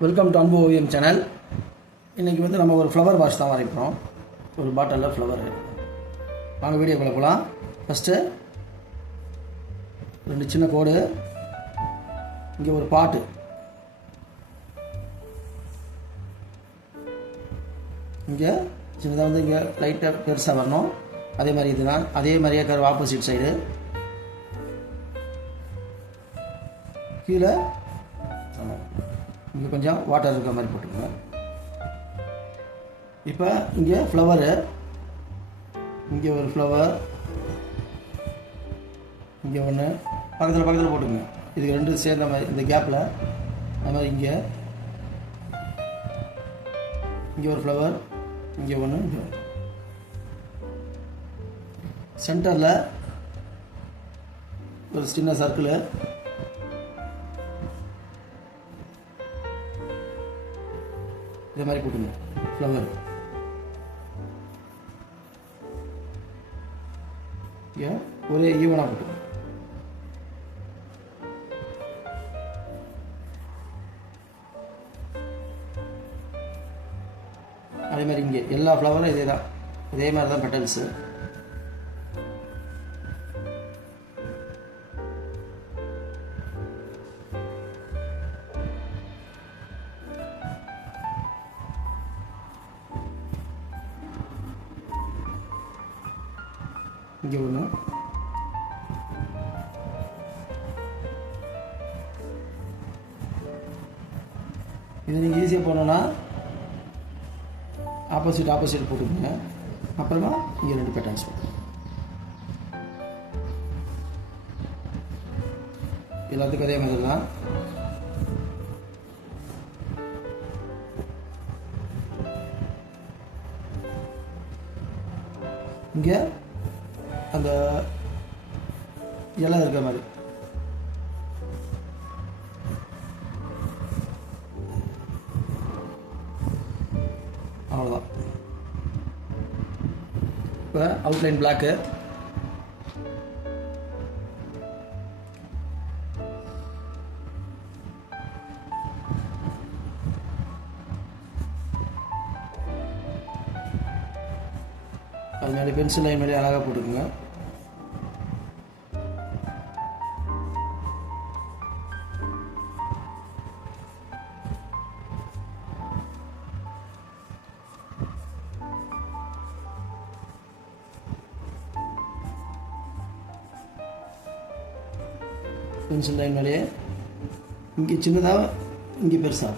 Welcome to அன்பு ஓவியம் channel. இன்றைக்கி வந்து நம்ம ஒரு ஃப்ளவர் வாஷ் தான் வரைப்போம். ஒரு பாட்டிலில் ஃப்ளவர். வாங்க வீடியோக்குள்ளே போகலாம். ஃபஸ்ட்டு 2 சின்ன கோடு, இங்கே ஒரு பாட்டு, இங்கே சின்னதாக வந்து இங்கே லைட்டாக பெருசாக வரணும். அதே மாதிரி இதுதான், அதே மாதிரியே கர்வ் ஆப்போசிட் சைடு கீழே இங்கே கொஞ்சம் வாட்டர் இருக்கிற மாதிரி போட்டுக்கோங்க. இப்போ இங்கே ஃப்ளவரு, இங்கே ஒரு ஃப்ளவர், இங்கே ஒன்று பக்கத்தில் போட்டுக்கோங்க. இதுக்கு 2 சேர்ந்த மாதிரி இந்த கேப்பில். அது மாதிரி இங்கே ஒரு ஃப்ளவர், இங்கே ஒன்று, இங்கே ஒன்று. சென்டரில் ஒரு சின்ன சர்க்கிள், இதே மாதிரி போட்டுங்க. ஃப்ளவர் ஒரே ஈவனாக போட்டுங்க. அதே மாதிரி இங்கே எல்லா ஃப்ளவரும் இதே தான், இதே மாதிரி தான் பெட்டல்ஸு. இங்கே ஒன்று, இது நீங்கள் ஈஸியாக போனோன்னா ஆப்போசிட் போட்டுக்கோங்க. அப்புறமா இங்கே 2 பேட்டர்ன்ஸ் எல்லாத்துக்கும் அதே மாதிரி தான். இங்கே அந்த இலை இருக்கிற மாதிரி அவ்வளோதான். இப்போ அவுட்லைன் பிளாக்கு, அது மேலே பென்சில் லைன் மேலே அழகாக போட்டுக்குங்க. பென்சில் லைன் மேலேயே இங்கே சின்னதாக, இங்கே பெருசாக.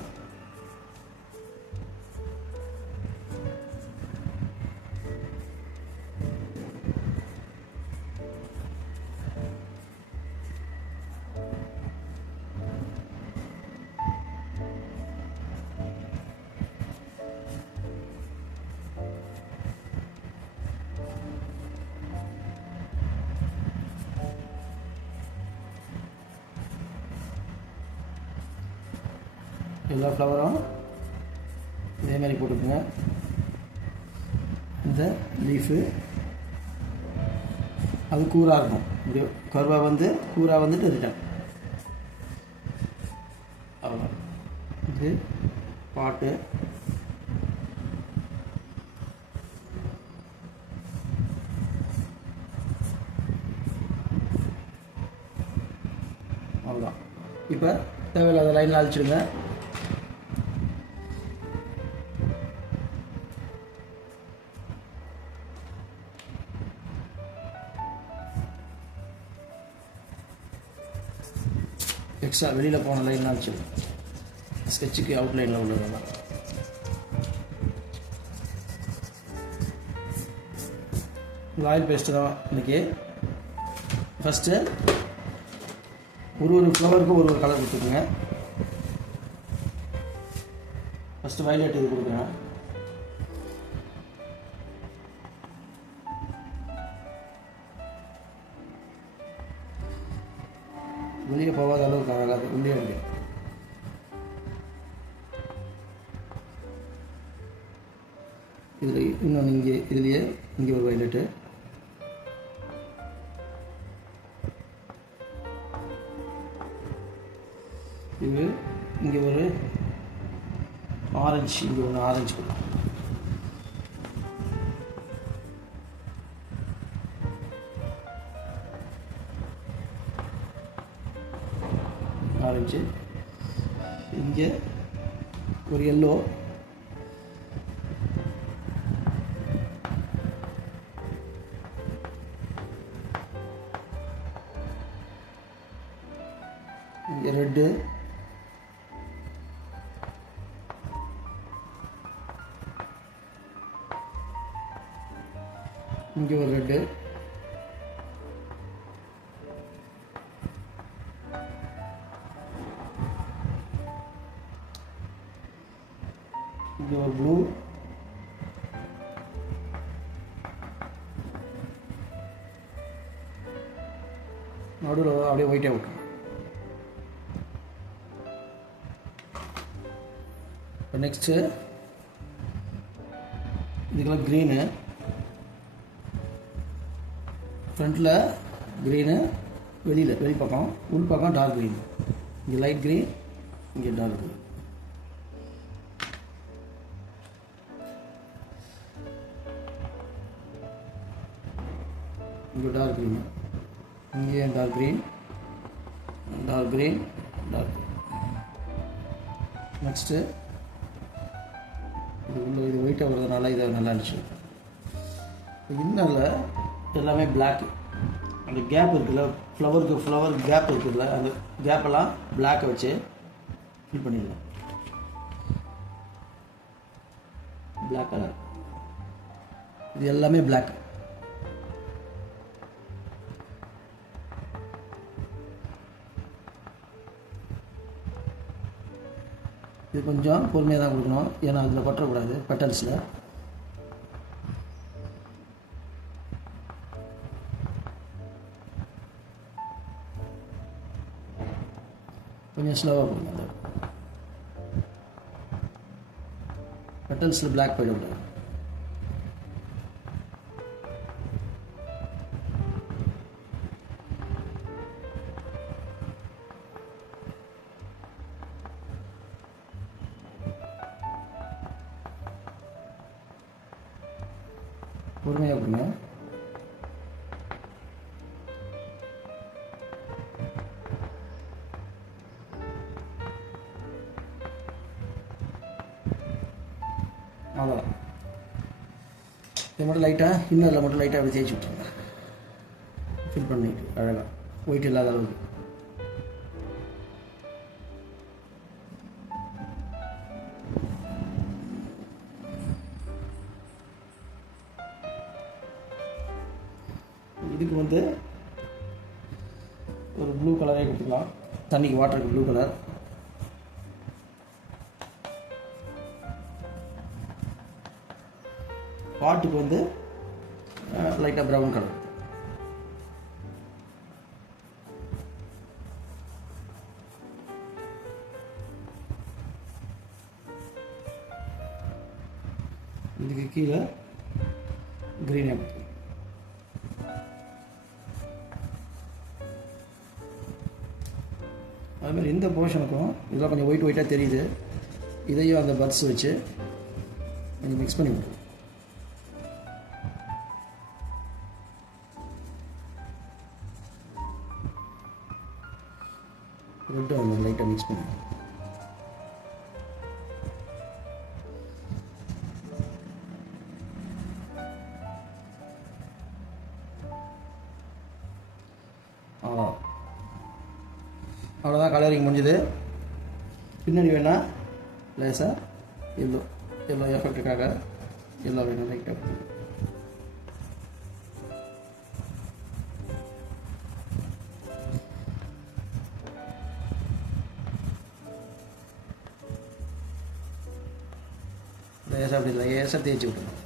எல்லா ஃப்ளவரும் இதே மாதிரி போட்டுக்கோங்க. இந்த லீஃபு அது கூராக இருக்கும், இப்படி கருவாக வந்து கூராக வந்துட்டு ரிட்டன். அவ்வளோ. இது பாட்டு, அவ்வளோதான். இப்போ தேவையில்லாத லைனில் அழிச்சிடுங்க. எக்ஸ்ட்ரா வெளியில் போன லைன்லாம் வச்சுருங்க. ஸ்கெட்சுக்கு அவுட்லைனில் உள்ளதெல்லாம். இந்த ஆயில் பேஸ்ட்டு தான் இன்றைக்கி. ஃபஸ்ட்டு ஒரு ஃப்ளவருக்கும் ஒரு கலர் கொடுத்துருங்க. ஃபஸ்ட்டு வயலட் இது கொடுக்குறேன். வெளியே போகாத அளவுக்கு ஆகாது, உள்ளே முடியும். இதில் இன்னொன்று இதுலேயே இங்கே ஒரு வயலட்டு, இது இங்கே ஒரு ஆரஞ்சு, இங்கே ஒன்று ஆரஞ்சு கொடுக்கும். ஆரஞ்சு, இங்கே ஒரு எல்லோ, இங்கே ரெட்டு, இங்கே ஒரு ரெட்டு, இங்கே ஒரு ப்ளூ, நடுவில் அப்படியே ஒயிட்டாக விட்டுரும். இப்போ நெக்ஸ்ட்டு இதுக்கெல்லாம் க்ரீனு, ஃப்ரண்ட்டில் க்ரீனு, வெளி பக்கம், உள் பக்கம் டார்க் க்ரீன். இங்கே லைட் க்ரீன், இங்கே டார்க் க்ரீன். இங்கே டார்க் க்ரீன், இங்கே dark green, dark green, dark green. Next இது ஒயிட்டாக வர்றதுனால இதை நல்லா இருந்துச்சு. இன்னரில் எல்லாமே பிளாக்கு, அந்த கேப் இருக்குல்ல, ஃப்ளவர் கேப் இருக்குதுல்ல, அந்த கேப்பெல்லாம் பிளாக்கை வச்சு ஃபில் பண்ணிடலாம். பிளாக் கலர், இது எல்லாமே பிளாக். இது கொஞ்சம் பொறுமையாக தான் கொடுக்கணும், ஏன்னா அதில் கொட்டக்கூடாது பெட்டல்ஸில். கொஞ்சம் ஸ்லோவாக கொடுங்க. அந்த பெட்டல்ஸில் பிளாக் போயிடக்கூடாது. பொறுமையாக கொடுங்க. அவ்வளோதான். இதை மட்டும் லைட்டாக இன்னரில் மட்டும் லைட்டாக அப்படி தேய்ச்சி விட்டுருங்க, ஃபில் பண்ணிட்டு அழகாக ஒயிட் இல்லாத அளவுக்கு. இதுக்கு வந்து ஒரு ப்ளூ கலரே கொடுத்துக்கலாம், தண்ணிக்கு வாட்டருக்கு ப்ளூ கலர். பாட்டுக்கு வந்து லைட்டாக ப்ரௌன் கலர். இதுக்கு கீழே க்ரீன் ஆப்பிள். அதுமாதிரி இந்த போர்ஷனுக்கும் இதெல்லாம் கொஞ்சம் ஒயிட்டாக தெரியுது, இதையும் அந்த பட்ஸ் வச்சு கொஞ்சம் மிக்ஸ் பண்ணி விட்டுருவோம். ரெட்டு அந்த லைட்டாக மிக்ஸ் பண்ணுவோம். அவ்வளோதான், கலரிங் முடிஞ்சுது. பின்னாடி வேணால் லேசாக எல்லோ எஃபெக்ட்டுக்காக எல்லோ வேணும் லைட்டாக. லேசாக அப்படி லேசாக தேய்ச்சி விட்டுருணும்.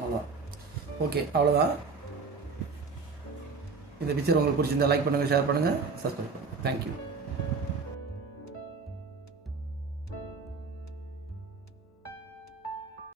அவ்வளோதான். ஓகே, அவ்வளோதான். இந்த பிக்சர் உங்களுக்கு பிடிச்சிருந்தா லைக் பண்ணுங்கள், ஷேர் பண்ணுங்கள், சப்ஸ்கிரைப் பண்ணுங்கள். தேங்க்யூ.